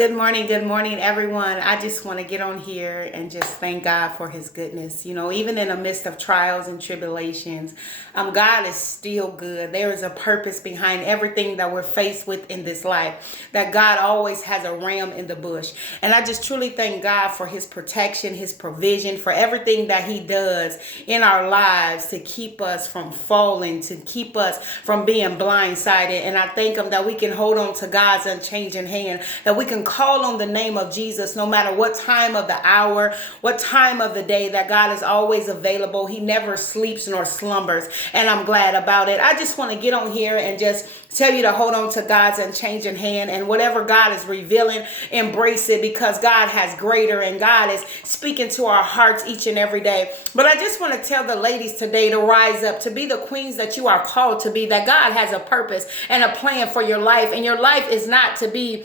Good morning, everyone. I just want to get on here and just thank God for his goodness. You know, even in the midst of trials and tribulations, God is still good. There is a purpose behind everything that we're faced with in this life, that God always has a ram in the bush. And I just truly thank God for his protection, his provision, for everything that he does in our lives to keep us from falling, to keep us from being blindsided. And I thank him that we can hold on to God's unchanging hand, that we can call on the name of Jesus no matter what time of the hour, what time of the day, that God is always available. He never sleeps nor slumbers, and I'm glad about it. I just want to get on here and just tell you to hold on to God's unchanging hand, and whatever God is revealing, embrace it, because God has greater and God is speaking to our hearts each and every day. But I just want to tell the ladies today to rise up, to be the queens that you are called to be, that God has a purpose and a plan for your life, and your life is not to be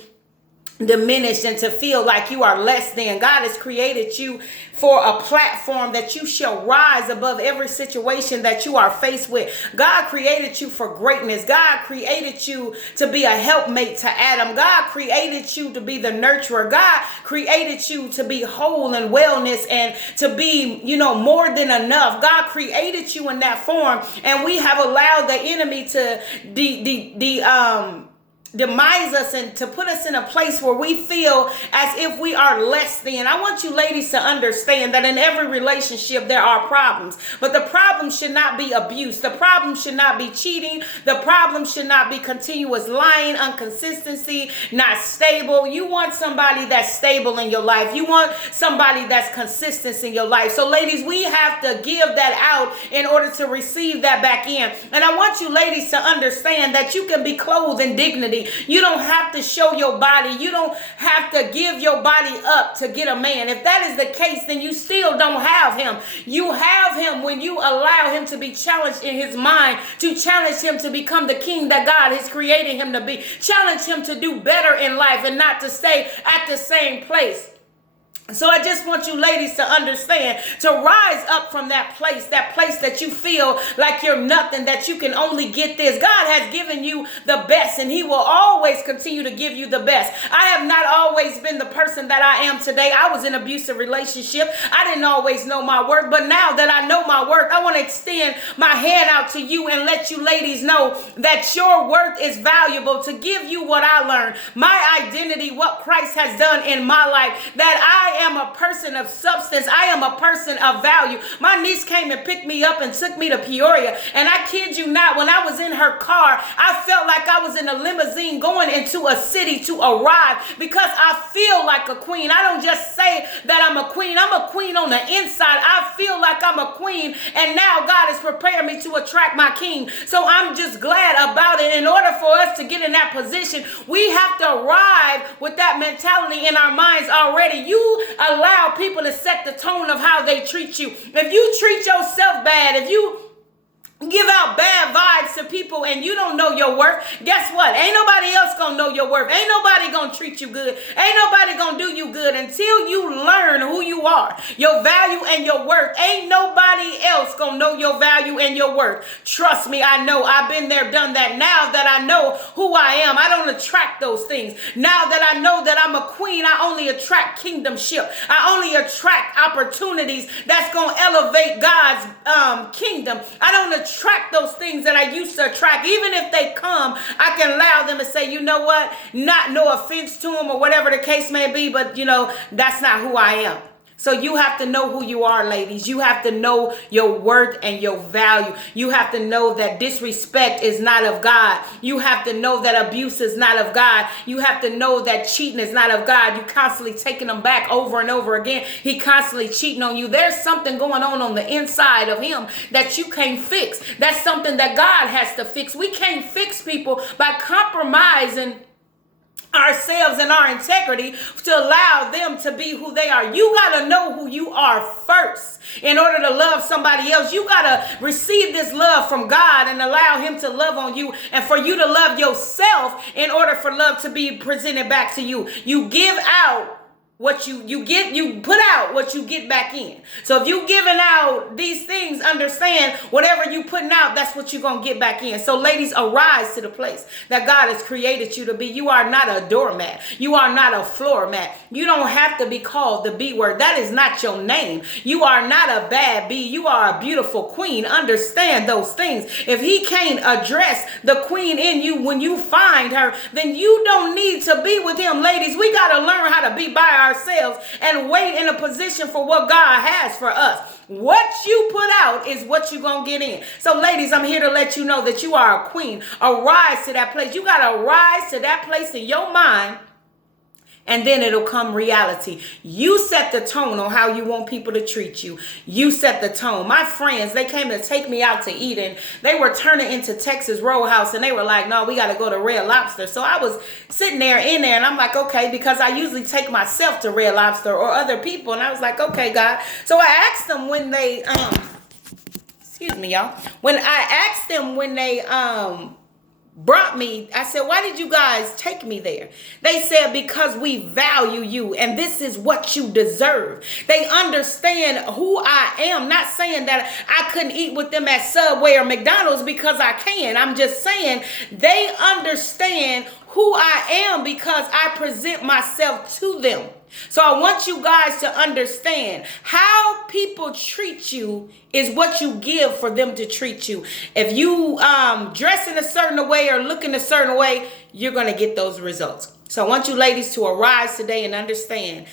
diminished and to feel like you are less than. God has created you for a platform that you shall rise above every situation that you are faced with. God created you for greatness. God created you to be a helpmate to Adam. God created you to be the nurturer. God created you to be whole and wellness and to be, more than enough. God created you in that form, and we have allowed the enemy to demise us and to put us in a place where we feel as if we are less than. I want you ladies to understand that in every relationship there are problems, but the problem should not be abuse. The problem should not be cheating. The problem should not be continuous lying, inconsistency, not stable. You want somebody that's stable in your life. You want somebody that's consistent in your life. So ladies, we have to give that out in order to receive that back in. And I want you ladies to understand that you can be clothed in dignity. You don't have to show your body. You don't have to give your body up to get a man. If that is the case, then you still don't have him. You have him when you allow him to be challenged in his mind, to challenge him to become the king that God has created him to be. Challenge him to do better in life and not to stay at the same place. So I just want you ladies to understand, to rise up from that place that you feel like you're nothing, that you can only get this. God has given you the best, and he will always continue to give you the best. I have not always been the person that I am today. I was in an abusive relationship. I didn't always know my worth, but now that I know my worth, I want to extend my hand out to you and let you ladies know that your worth is valuable, to give you what I learned, my identity, what Christ has done in my life, that I am a person of substance. I am a person of value. My niece came and picked me up and took me to Peoria. And I kid you not, when I was in her car, I felt like I was in a limousine going into a city to arrive, because I feel like a queen. I don't just say that I'm a queen. I'm a queen on the inside. I feel like I'm a queen. And now God has prepared me to attract my king. So I'm just glad about it. In order for us to get in that position, we have to arrive with that mentality in our minds already. You allow people to set the tone of how they treat you. If you treat yourself bad, if you give out bad vibes to people and you don't know your worth, guess what? Ain't nobody else gonna know your worth. Ain't nobody gonna treat you good. Ain't nobody gonna do you good until you learn who you are, your value and your worth. Ain't nobody else gonna know your value and your worth. Trust me, I know. I've been there, done that. Now that I know who I am, I don't attract those things. Now that I know that I'm a queen, I only attract kingdomship. I only attract opportunities that's gonna elevate God's kingdom. I don't attract those things that I used to attract. Even if they come, I can allow them and say, you know what, not no offense to them or whatever the case may be, but that's not who I am. So you have to know who you are, ladies. You have to know your worth and your value. You have to know that disrespect is not of God. You have to know that abuse is not of God. You have to know that cheating is not of God. You constantly taking them back over and over again. He constantly cheating on you. There's something going on the inside of him that you can't fix. That's something that God has to fix. We can't fix people by compromising ourselves and our integrity to allow them to be who they are. You got to know who you are first in order to love somebody else. You got to receive this love from God and allow him to love on you, and for you to love yourself in order for love to be presented back to you. You give out what you put out what you get back in. So if you giving out these things, understand whatever you putting out, that's what you're gonna get back in. So ladies, arise to the place that God has created you to be. You are not a doormat. You are not a floor mat. You don't have to be called the B word. That is not your name. You are not a bad bee. You are a beautiful queen. Understand those things. If he can't address the queen in you when you find her, then you don't need to be with him. Ladies, we got to learn how to be by ourselves and wait in a position for what God has for us. What you put out is what you're going to get in. So ladies, I'm here to let you know that you are a queen. Arise to that place. You got to rise to that place in your mind, and then it'll come reality. You set the tone on how you want people to treat you. You set the tone. My friends, they came to take me out to eat, and they were turning into Texas Roadhouse, and they were like, no, we got to go to Red Lobster. So I was sitting there in there, and I'm like, okay, because I usually take myself to Red Lobster or other people. And I was like, okay, God. So I asked them when they, excuse me, y'all. When I asked them when they, brought me, I said, why did you guys take me there? They said, because we value you and this is what you deserve. They understand who I am. Not saying that I couldn't eat with them at Subway or McDonald's, because I can. I'm just saying they understand who I am because I present myself to them. So I want you guys to understand how people treat you is what you give for them to treat you. If you dress in a certain way or look in a certain way, you're going to get those results. So I want you ladies to arise today and understand